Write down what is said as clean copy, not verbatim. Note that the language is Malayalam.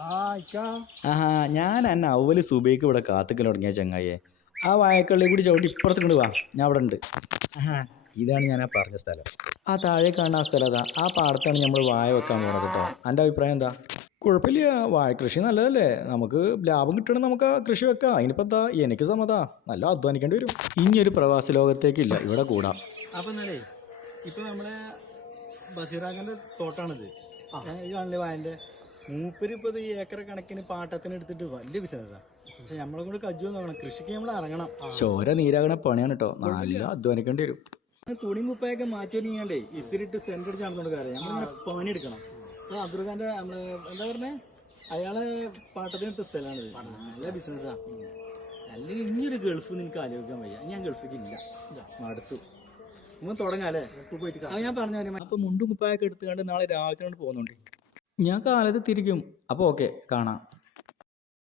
ആഹാ ഞാൻ എന്നെ അവല് സുബൈക്ക് ഇവിടെ കാത്തുക്കൽ തുടങ്ങിയ ചങ്ങായിയെ. ആ വായക്കള്ളി കൂടി ചവിട്ടി ഇപ്പുറത്ത് കൊണ്ട് വാ, ഞാൻ അവിടെ ഉണ്ട്. ആഹാ ഇതാണ് ഞാൻ ആ പറഞ്ഞ സ്ഥലം. ആ താഴെ കാണുന്ന ആ സ്ഥലം അതാ, ആ പാടത്താണ് നമ്മൾ വായ വെക്കാൻ പോണത് കേട്ടോ. എൻ്റെ അഭിപ്രായം എന്താ? കുഴപ്പമില്ല, വായ കൃഷി നല്ലതല്ലേ, നമുക്ക് ലാഭം കിട്ടണം, നമുക്ക് ആ കൃഷി വെക്കാം. അതിനിപ്പോൾ എന്താ, എനിക്ക് സമ്മതാ, നല്ല അധ്വാനിക്കേണ്ടി വരും. ഇനിയൊരു പ്രവാസ ലോകത്തേക്കില്ല, ഇവിടെ കൂടാം. അപ്പം എന്നാലേ ഇപ്പൊ നമ്മളെ ബഷീറാഖാന്റെ തോട്ടാണിത്. ഈ കാണില്ലേ വായന്റെ മൂപ്പര് ഇപ്പൊ ഈ ഏക്കർ കണക്കിന് പാട്ടത്തിന് എടുത്തിട്ട് വലിയ ബിസിനസ്സാണ്. പക്ഷെ നമ്മളെ കൂടെ കജ്ജു നോക്കണം, കൃഷിക്ക് നമ്മൾ ഇറങ്ങണം. ചോര നീരാകണ പണിയാണ് കേട്ടോ, നല്ല അധ്വാനിക്കേണ്ടി വരും. തുണി മുപ്പായൊക്കെ മാറ്റി ഒരുങ്ങിയാണ്ടേ ഇസ്തിരിട്ട് സെന്റ് അടിച്ച് നടന്നുകൊണ്ട് കാര്യം നമ്മളിങ്ങനെ പണിയെടുക്കണം. അപ്പൊ അബ്ദുൽഖാന്റെ നമ്മള് എന്താ പറഞ്ഞേ, അയാളെ പാട്ടത്തിനെടുത്ത സ്ഥലമാണിത്. നല്ല ബിസിനസ്സാ. അല്ലെങ്കിൽ ഇനിയൊരു ഗൾഫ് നിനക്ക് ആലോചിക്കാൻ വയ്യ. ഞാൻ ഗൾഫിലേക്ക് ഇല്ല, മടുത്തു. നമ്മൾ തുടങ്ങാല്ലേ പോയിട്ട്. ഞാൻ പറഞ്ഞു, അപ്പൊ മുണ്ടും കുപ്പായൊക്കെ എടുത്തുകൊണ്ട് നാളെ രാവിലെ പോകുന്നുണ്ട്. ഞാൻ കാലത്ത് തിരിക്കും. അപ്പോൾ ഓക്കെ, കാണാം.